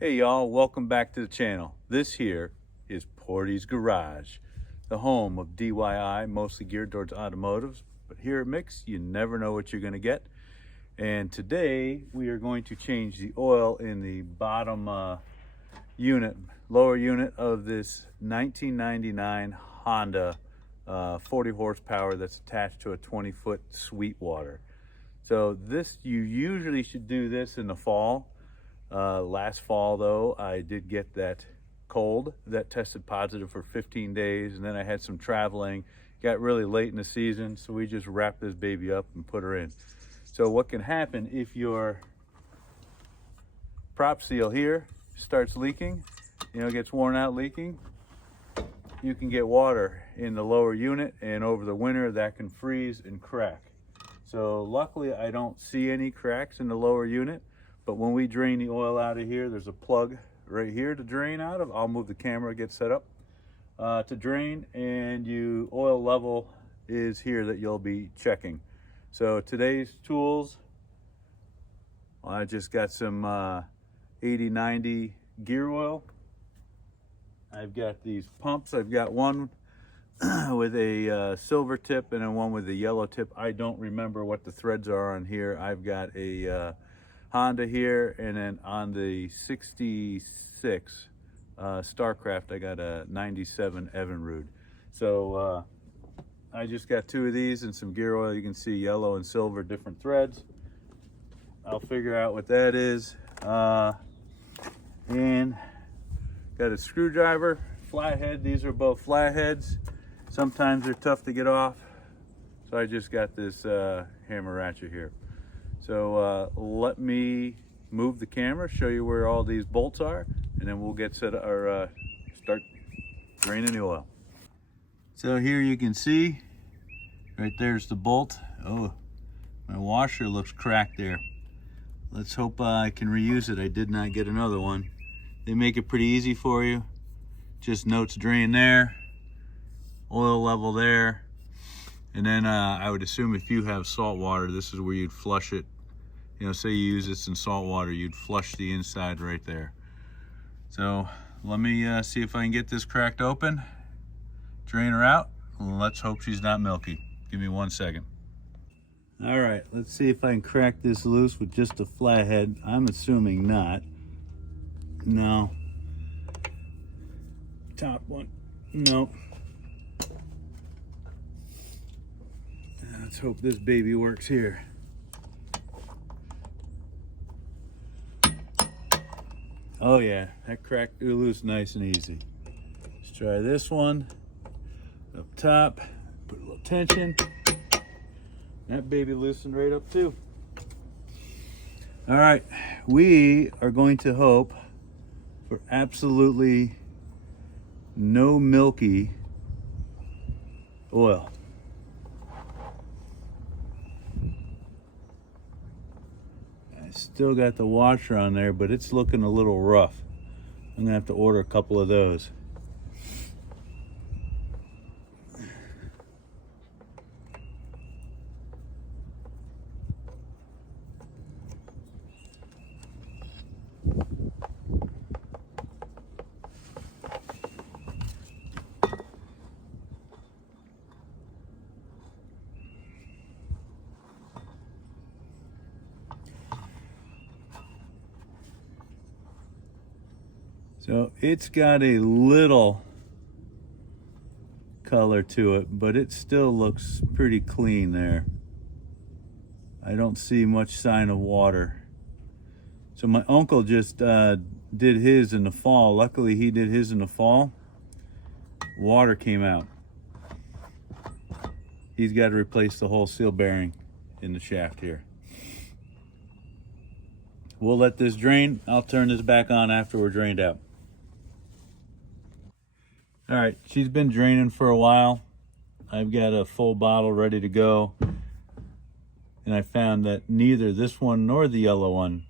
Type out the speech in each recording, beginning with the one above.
Hey y'all, welcome back to the channel. This here is Portie's Garage, the home of DIY, mostly geared towards automotives. But here at Mick's, you never know what you're going to get. And today we are going to change the oil in the bottom lower unit of this 1999 Honda 40 horsepower that's attached to a 20-foot Sweetwater. So this, you usually should do this in the fall. Last fall though, I did get that cold that tested positive for 15 days, and then I had some traveling, got really late in the season, so we just wrapped this baby up and put her in. So what can happen if your prop seal here starts leaking, gets worn out leaking, you can get water in the lower unit, and over the winter that can freeze and crack. So luckily I don't see any cracks in the lower unit. But when we drain the oil out of here, there's a plug right here to drain out of. I'll move the camera, get set up to drain, and oil level is here that you'll be checking. So today's tools, I just got some 80/90 gear oil. I've got these pumps. I've got one with a silver tip and then one with a yellow tip. I don't remember what the threads are on here. I've got a Honda here, and then on the 66 Starcraft I got a 97 Evinrude. So I just got two of these and some gear oil. You can see yellow and silver, different threads. I'll figure out what that is. And got a screwdriver, flathead. These are both flatheads. Sometimes they're tough to get off, so I just got this hammer ratchet here. So let me move the camera, show you where all these bolts are, and then we'll get set or start draining the oil. So here you can see, right there's the bolt. Oh, my washer looks cracked there. Let's hope I can reuse it. I did not get another one. They make it pretty easy for you. Just notes drain there, oil level there. And then I would assume if you have salt water, this is where you'd flush it. Say you use this in salt water, you'd flush the inside right there. So let me see if I can get this cracked open, drain her out. Let's hope she's not milky. Give me 1 second. All right, let's see if I can crack this loose with just a flathead. I'm assuming not. No. Top one, nope. Let's hope this baby works here. Oh yeah, that cracked loose nice and easy. Let's try this one. Up top, put a little tension. That baby loosened right up too. All right, we are going to hope for absolutely no milky oil. Still got the washer on there, but it's looking a little rough. I'm gonna have to order a couple of those. So it's got a little color to it, but it still looks pretty clean there. I don't see much sign of water. So my uncle just did his in the fall. Luckily he did his in the fall. Water came out. He's got to replace the whole seal bearing in the shaft here. We'll let this drain. I'll turn this back on after we're drained out. All right, she's been draining for a while. I've got a full bottle ready to go. And I found that neither this one nor the yellow one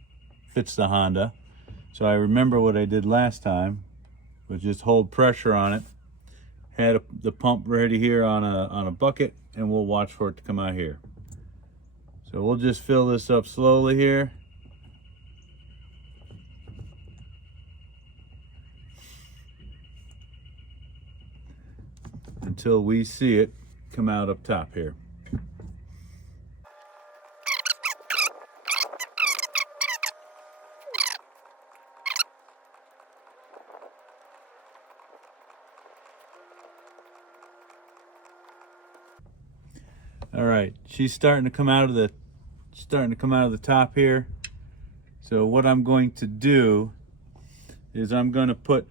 fits the Honda. So I remember what I did last time was just hold pressure on it. Had the pump ready here on a bucket, and we'll watch for it to come out here. So we'll just fill this up slowly here. until we see it come out up top here. All right, she's starting to come out of the top here. So what I'm going to do is I'm going to put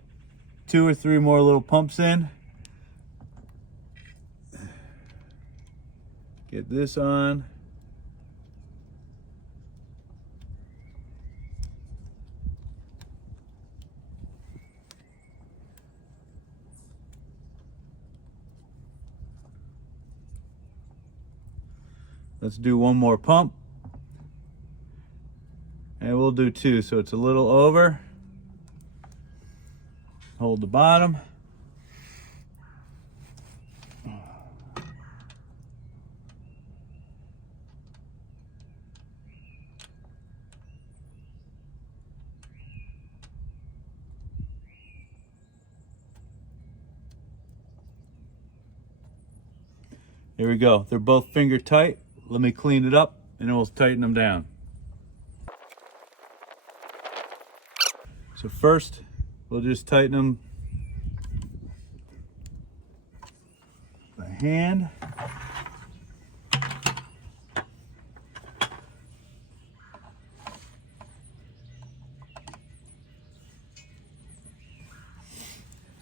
2 or 3 more little pumps in. Get this on. Let's do 1 more pump. And we'll do 2, so it's a little over. Hold the bottom. Here we go. They're both finger tight. Let me clean it up and then we'll tighten them down. So first, we'll just tighten them by hand.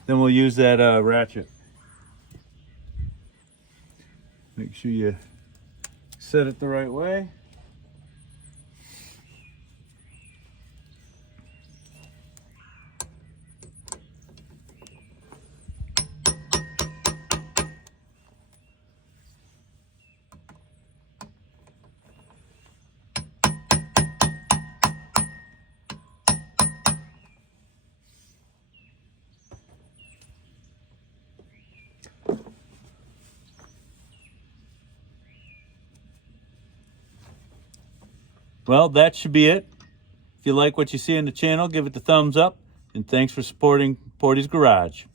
Then we'll use that ratchet. Make sure you set it the right way. Well, that should be it. If you like what you see on the channel, give it the thumbs up. And thanks for supporting Portie's Garage.